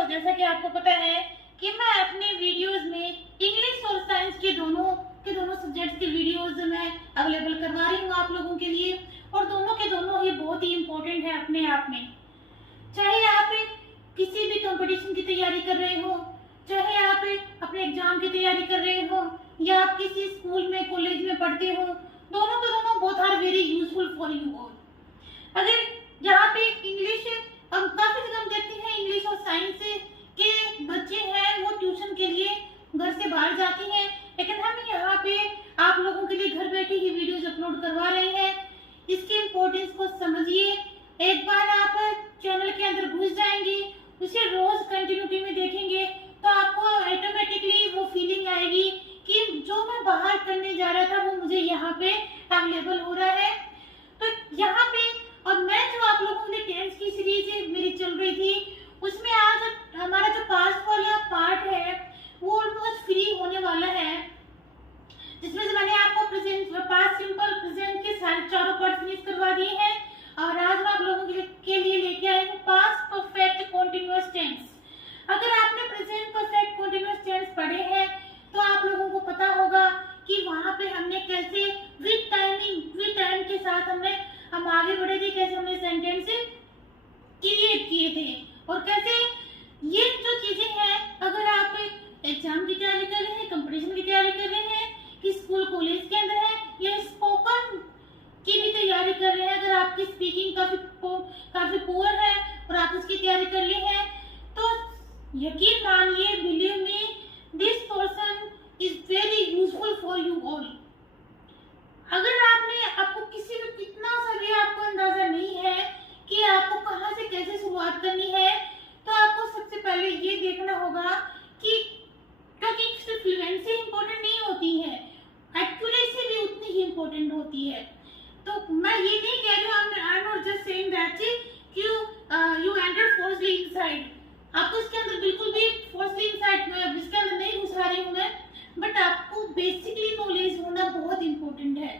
दोस्तों, जैसा कि आपको पता है कि मैं अपने वीडियोस में इंग्लिश और साइंस के दोनों सब्जेक्ट्स के वीडियोस मैं अवेलेबल करवा रही हूँ आप लोगों के लिए। और दोनों के दोनों ही बहुत ही इम्पोर्टेंट है अपने आप में। चाहे आप किसी भी कंपटीशन की तैयारी कर रहे हो, चाहे आप अपने एग्जाम की तैयारी कर रहे हो, या आप किसी स्कूल में कॉलेज में पढ़ते हो, दोनों के दोनों both are very useful for you all. अगर यहाँ पे इंग्लिश हम काफी जगह हम देखते हैं इंग्लिश और साइंस के बच्चे हैं वो ट्यूशन के लिए घर से बाहर जाते हैं, लेकिन हम यहाँ पे आप लोगों के लिए घर बैठे ही वीडियोज अपलोड करवा रहे हैं। इसके इम्पोर्टेंस को समझिए। एक बार आप चैनल के अंदर घुस जाएंगे, उसे रोज कंटिन्यूटी में देखेंगे तो आपको ऑटोमेटिकली वो फीलिंग आएगी कि जो मैं बाहर करने जा रहा था वो मुझे यहाँ पे अवेलेबल हो रहा है। तो यहाँ पे और मैं जो आप लोगों ने टेंस की सीरीज मेरी चल रही थी उसमें आज हमारा जो पास्ट वाला पार्ट है वो ऑलमोस्ट फ्री होने वाला है, जिसमें से मैंने आपको प्रेजेंट पास्ट सिंपल प्रेजेंट के सारे चारों पार्ट फिनिश करवा दिए हैं। और आज मैं आप लोगों के लिए लेके आई हूँ पास्ट परफेक्ट कॉन्टिन्यूअस टेंस। अगर आपने प्रेजेंट परफेक्ट कॉन्टिन्यूअस टेंस पढ़े हैं तो आप लोगों को पता होगा कि वहाँ पे हमने कैसे विद टाइम के साथ हम आगे बढ़े थे, कैसे हमने सेंटेंस क्रिएट किए थे, और कैसे ये जो चीजें हैं अगर आप एग्जाम की तैयारी कर रहे हैं, कंपटीशन की तैयारी कर रहे हैं, कि स्कूल कॉलेज के अंदर है, या स्पोकन की भी तैयारी कर रहे हैं, अगर आपकी स्पीकिंग काफी पुअर है और आप उसकी तैयारी कर ली है तो यकीन मानिए, believe me, this person is very useful for you all. अगर आपको किसी भी कितना सा भी आपको अंदाजा नहीं है कि आपको कहाँ से कैसे शुरुआत करनी है, तो आपको सबसे पहले ये देखना होगा कि क्योंकि सिर्फ फ्लुएंसी इंपॉर्टेंट नहीं होती है, एक्यूरेसी भी उतनी ही इंपॉर्टेंट होती है। तो मैं ये नहीं कह रही हूँ, I am not just saying that you enter forcely inside. आपको इसके अंदर बिल्कुल भी फोर्सली इनसाइड में इसके अंदर नहीं घुसा रही हूँ मैं, बट आपको बेसिकली नॉलेज होना बहुत इंपॉर्टेंट है।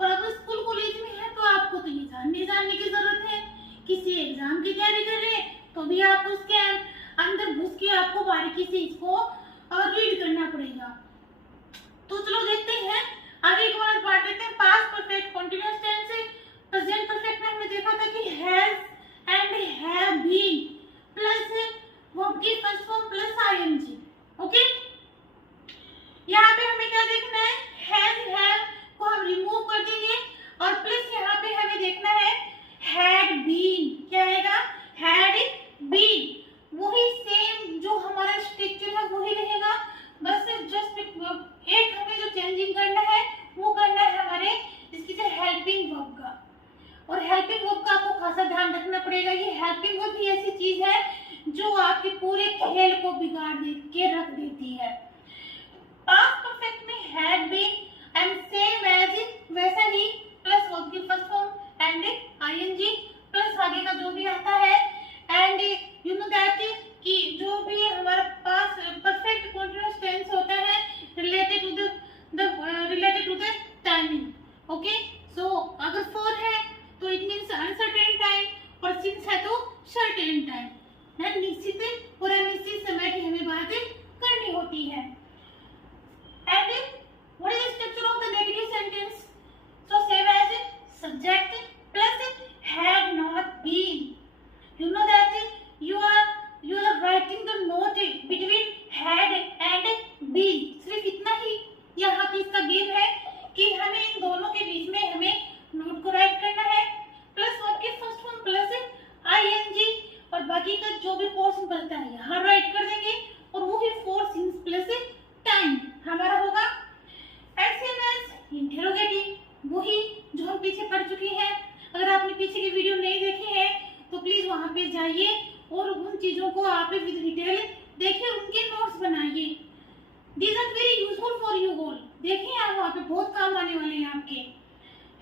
और अगर स्कूल कॉलेज में है तो आपको तो ये जानने की जरूरत है। किसी एग्जाम की तैयारी कर रहे हैं तो भी आपको उसके अंदर घुस के आपको बारीकी से इसको रीड करना पड़ेगा। तो चलो देखते हैं आगे एक बार बात लेते हैं। पास्ट परफेक्ट कंटीन्यूअस टेंस से प्रेजेंट परफेक्ट में हमने देखा था कि has and have been plus verb की first form plus I N G. Okay, यहाँ पे हमें क्या देखना है, हैज हैव को हम रिमूव कर देंगे और प्लस यहाँ पे हमें देखना है हैड बीन। क्या आएगा, हैड बीन। वही सेम जो हमारा स्ट्रक्चर है वही रहेगा, बस जस्ट एक हमें जो चेंजिंग करना है वो करना है हमारे इसकी जो हेल्पिंग वर्ब का। और हेल्पिंग वर्ब का आपको खासा ध्यान रखना पड़ेगा। ये हेल्पिंग वर्ब भी ऐसी चीज है जो आपके पूरे खेल को बिगाड़ के रख देती है। पास्ट परफेक्ट में had been and same as वैसा ही प्लस वर्ब की first form and ING plus आगे का जो भी आता है। एंड यू नो दैट कि जो भी हमारा पास्ट परफेक्ट कंटीन्यूअस टेंस होता है related to the timing. Okay, so अगर फॉर है तो इट मींस अनसर्टेन टाइम और सिंस है तो सर्टेन टाइम। निश्चित और अनिश्चित समय की हमें बातें करनी होती है। And what is the structure of the negative sentence? So same as subject plus had not been. You know that you are writing the note between had and been. सिर्फ इतना ही यहाँ पे इसका गेम है कि हमें इन दोनों के बीच में हमें नोट को राइट करना है। प्लस वर्ब के फर्स्ट फॉर्म प्लस आईएनजी और बाकी का जो भी पोर्शन बनता है यहाँ राइट कर देंगे और वो ही फोर सिंस प्लस टाइम हमारा होगा। एसएमएस इंटरोगेटिव वही जो हम पीछे पढ़ चुके हैं। अगर आपने पीछे की वीडियो नहीं देखी है तो प्लीज वहां पे जाइए और उन चीजों को आप विद डिटेल देखिए, उनके नोट्स बनाइए। These are very useful for you all. देखिए आप वहाँ पे बहुत काम आने वाले हैं आपके।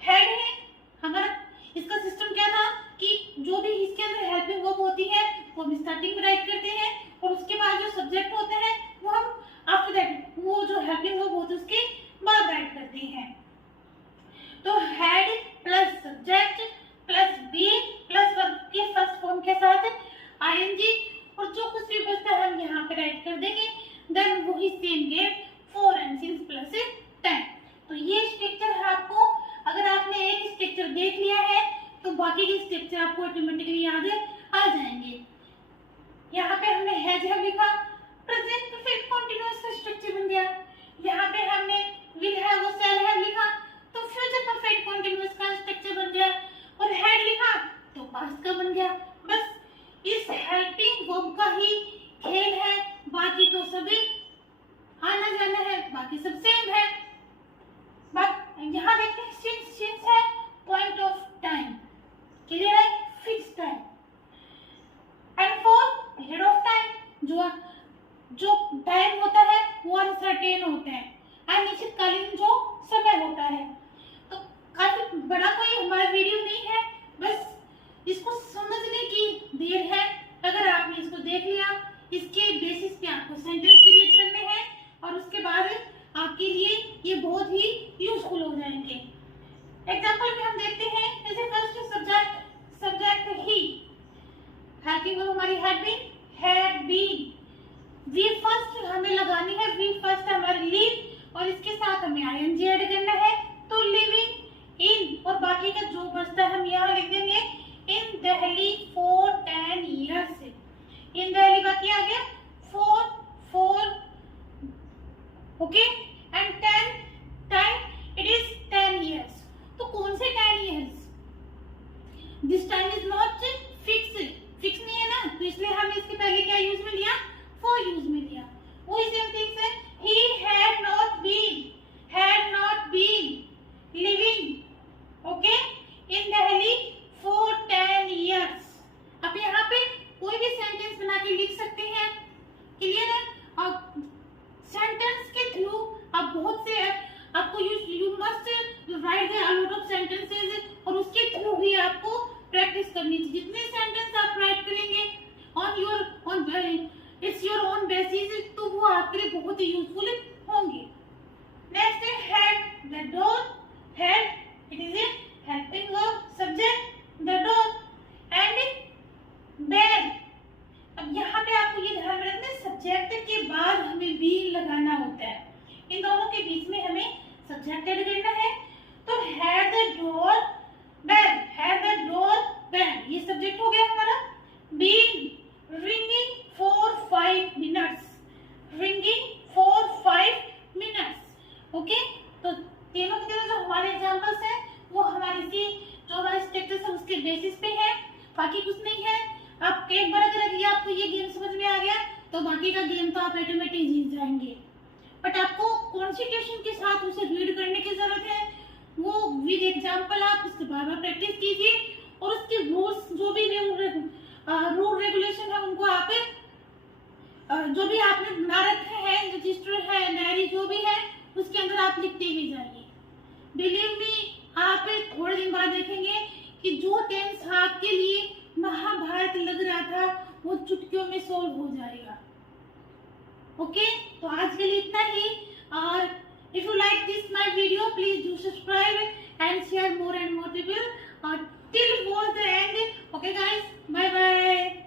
हेड है हमारा, इसका सिस्टम क्या था कि जो भी इसके अंदर हेल्पिंग वर्ब होती है वो हम स्टार्टिंग में राइट करते हैं और उसके बाद जो सब्जेक्ट होते हैं वो हम आफ्टर दैट वो जो हेल्पिंग वर्ब होती है उसके बाद राइट करते हैं। तो had plus subject plus been plus verb के फर्स्ट फॉर्म के साथ आईएनजी और जो कुछ भी स्टेप से आपको ऑटोमेटिकली याद आ जाएंगे। यहाँ पे हमने हैज हैव लिखा, प्रेजेंट परफेक्ट कंटीन्यूअस का स्ट्रक्चर बन गया। यहाँ पे हमने विल हैव और शैल हैव लिखा तो फ्यूचर परफेक्ट कंटीन्यूअस का स्ट्रक्चर बन गया, और हैड लिखा तो पास्ट का बन गया। बस इस हेल्पिंग वर्ब का ही खेल है, बाकी तो सभी आना जाना है, बाकी सब सेम है। यहाँ देखते हैं सिंस है पॉइंट ऑफ टाइम, क्लियर है, fix time. And for period of time, जो टाइम होता है वो अनसर्टेन होता है, अनिश्चितकालीन जो समय होता है। तो काफी बड़ा कोई हमारा वीडियो नहीं है, बस इसको समझने की देर है। अगर आपने इसको देख लिया, इसके बेसिस पे आपको सेंटेंस क्रिएट करने हैं और उसके बाद आपके लिए ये बहुत ही यूजफुल हो जाएंगे। एग्जांपल में हम देखते हैं, जैसे फर्स्ट सब्जेक्ट ही, हेल्पिंग वर्ब हमारी हैड बीन, वी फर्स्ट हमें लगानी है, वी फर्स्ट हमारी लिव और इसके साथ हमें आईएनजी ऐड करना है, तो लिविंग इन, और बाकी का जो बचता है हम यहाँ लिख देंगे इन दिल्ली फॉर 10 ईयर्स। इन दिल्ली बाकी आ गया for okay, and 10 time it is 10 years. तो कौन से 10 years? This time is not fix नहीं है ना, तो इसलिए हमने इसके पहले क्या यूज में लिया, फॉर यूज में लिया। वही सेम थिंग है, he had not been living okay in Delhi for 10 years। अब यहाँ पे कोई भी सेंटेंस बना के लिख सकते हैं, क्लियर है। अब सेंटेंस के थ्रू आप बहुत से आपको you must write the lot of sentences, और उसके थ्रू ही आपको प्रैक्टिस करनी चाहिए। जितने सेंटेंस आप राइट करेंगे on its your own basis, तो वो आपके लिए बहुत ही यूजफुल होंगे। नेक्स्ट है had, the door, had it is a helping verb, subject the door, and bell. अब यहाँ पे आपको ये ध्यान में रखना है, सब्जेक्ट के बाद हमें बीन लगाना होता है, इन दोनों के बीच में हमें सब्जेक्ट ऐड करना है। तो had the door bell, had the door bell, ये सब्जेक्ट हो गया हमारा। Been ringing for 5 minutes, ringing for 5 minutes okay. तो तीनों की तरह जो हमारे एग्जांपल्स हैं वो हमारे इसी जो हमारे स्ट्रक्चर है उसके बेसिस पे है, बाकी कुछ नहीं है। आप एक बार अगर ये आपको ये गेम समझ में आ गया तो बाकी का गेम तो आप ऑटोमेटिक जीत जाएंगे, बट आपको कॉन्सेंट्रेशन के साथ उसे रीड करने की जरूरत है। वो विद एग्जांपल आप उसके बार-बार प्रैक्टिस कीजिए, और उसके रूल्स जो भी रूल रेगुलेशन है उनको आप जो भी आपने बना रखे हैं, रजिस्टर है, डायरी जो भी है, उसके अंदर आप लिखते ही जाइए। बिलीव मी, आप थोड़े दिन बाद देखेंगे कि जो टेंस आपके लिए महाभारत लग रहा था वो चुटकियों में सोल्व हो जाएगा। ओके, तो आज के लिए इतना ही, और if you like this my video please do subscribe and share more and more people, और till was the end. Okay guys, bye bye.